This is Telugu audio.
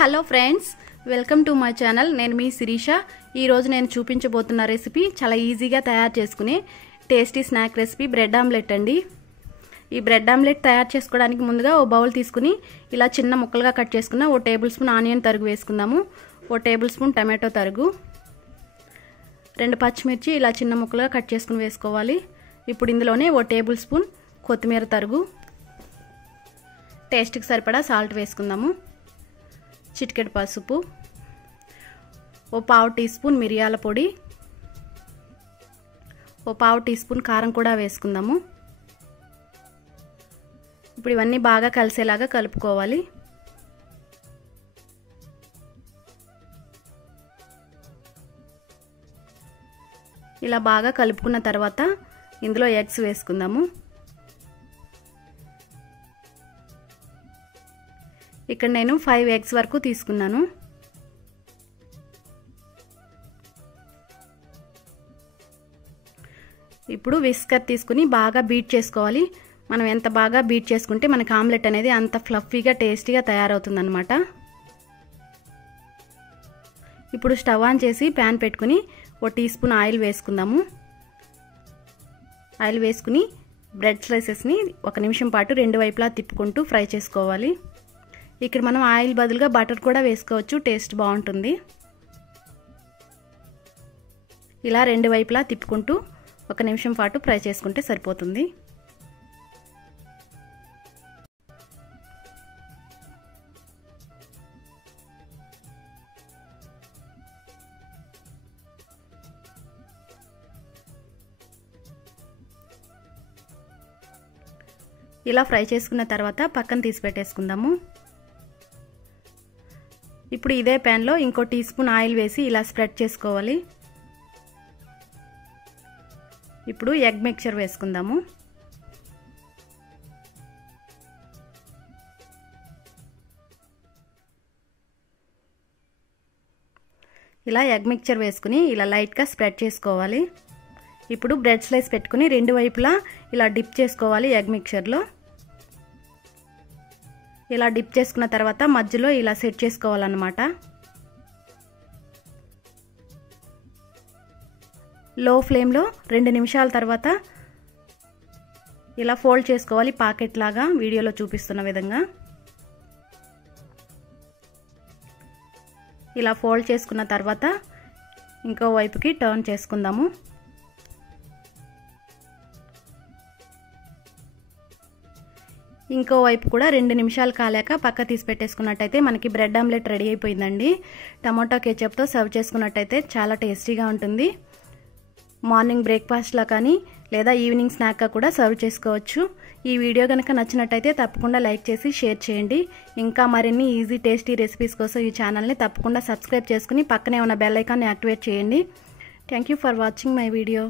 Hello friends, welcome to my channel. నేను మీ శిరీష. ఈరోజు నేను చూపించబోతున్న రెసిపీ చాలా ఈజీగా తయారు చేసుకునే tasty snack recipe bread omelette అండి. ఈ బ్రెడ్ ఆమ్లెట్ తయారు చేసుకోవడానికి ముందుగా ఓ బౌల్ తీసుకుని ఇలా చిన్న ముక్కలుగా కట్ చేసుకున్న ఓ టేబుల్ స్పూన్ ఆనియన్ తరుగు వేసుకుందాము. ఓ టేబుల్ స్పూన్ టమాటో తరుగు, 2 పచ్చిమిర్చి ఇలా చిన్న ముక్కలుగా కట్ చేసుకుని వేసుకోవాలి. ఇప్పుడు ఇందులోనే ఓ టేబుల్ స్పూన్ కొత్తిమీర తరుగు, టేస్ట్కి సరిపడా సాల్ట్ వేసుకుందాము. చిటికెడు పసుపు, ఓ పావు టీ స్పూన్ మిరియాల పొడి, ఓ పావు టీ స్పూన్ కారం కూడా వేసుకుందాము. ఇప్పుడు ఇవన్నీ బాగా కలిసేలాగా కలుపుకోవాలి. ఇలా బాగా కలుపుకున్న తర్వాత ఇందులో ఎగ్స్ వేసుకుందాము. ఇక్కడ నేను 5 ఎగ్స్ వరకు తీసుకున్నాను. ఇప్పుడు విస్కర్ తీసుకుని బాగా బీట్ చేసుకోవాలి. మనం ఎంత బాగా బీట్ చేసుకుంటే మనకి ఆమ్లెట్ అనేది అంత ఫ్లఫీగా టేస్టీగా తయారవుతుందన్నమాట. ఇప్పుడు స్టవ్ ఆన్ చేసి ప్యాన్ పెట్టుకుని ఓ టీ స్పూన్ ఆయిల్ వేసుకుందాము. ఆయిల్ వేసుకుని బ్రెడ్ స్లైసెస్ని 1 నిమిషం పాటు 2 వైపులా తిప్పుకుంటూ ఫ్రై చేసుకోవాలి. ఇక్కడ మనం ఆయిల్ బదులుగా బటర్ కూడా వేసుకోవచ్చు, టేస్ట్ బాగుంటుంది. ఇలా 2 వైపులా తిప్పుకుంటూ 1 నిమిషం పాటు ఫ్రై చేసుకుంటే సరిపోతుంది. ఇలా ఫ్రై చేసుకున్న తర్వాత పక్కన తీసి పెట్టేసుకుందాము. ఇప్పుడు ఇదే ప్యాన్లో ఇంకో టీ స్పూన్ ఆయిల్ వేసి ఇలా స్ప్రెడ్ చేసుకోవాలి. ఇప్పుడు ఎగ్ మిక్చర్ వేసుకుందాము. ఇలా ఎగ్ మిక్చర్ వేసుకుని ఇలా లైట్గా స్ప్రెడ్ చేసుకోవాలి. ఇప్పుడు బ్రెడ్ స్లైస్ పెట్టుకుని 2 వైపులా ఇలా డిప్ చేసుకోవాలి ఎగ్ మిక్చర్లో. ఇలా డిప్ చేసుకున్న తర్వాత మధ్యలో ఇలా సెట్ చేసుకోవాలన్నమాట. లో ఫ్లేమ్లో 2 నిమిషాల తర్వాత ఇలా ఫోల్డ్ చేసుకోవాలి పాకెట్ లాగా, వీడియోలో చూపిస్తున్న విధంగా. ఇలా ఫోల్డ్ చేసుకున్న తర్వాత ఇంకో వైపుకి టర్న్ చేసుకుందాము. ఇంకో వైపు కూడా 2 నిమిషాలు కాలాక పక్క తీసి పెట్టేసుకున్నట్టయితే మనకి బ్రెడ్ ఆమ్లెట్ రెడీ అయిపోయిందండి. టమాటో కేచప్తో సర్వ్ చేసుకున్నట్టయితే చాలా టేస్టీగా ఉంటుంది. మార్నింగ్ బ్రేక్ఫాస్ట్లా కానీ లేదా ఈవినింగ్ స్నాక్గా కూడా సర్వ్ చేసుకోవచ్చు. ఈ వీడియో కనుక నచ్చినట్టయితే తప్పకుండా లైక్ చేసి షేర్ చేయండి. ఇంకా మరిన్ని ఈజీ టేస్టీ రెసిపీస్ కోసం ఈ ఛానల్ని తప్పకుండా సబ్స్క్రైబ్ చేసుకుని పక్కనే ఉన్న బెల్ ఐకాన్ని యాక్టివేట్ చేయండి. Thank you for watching my video.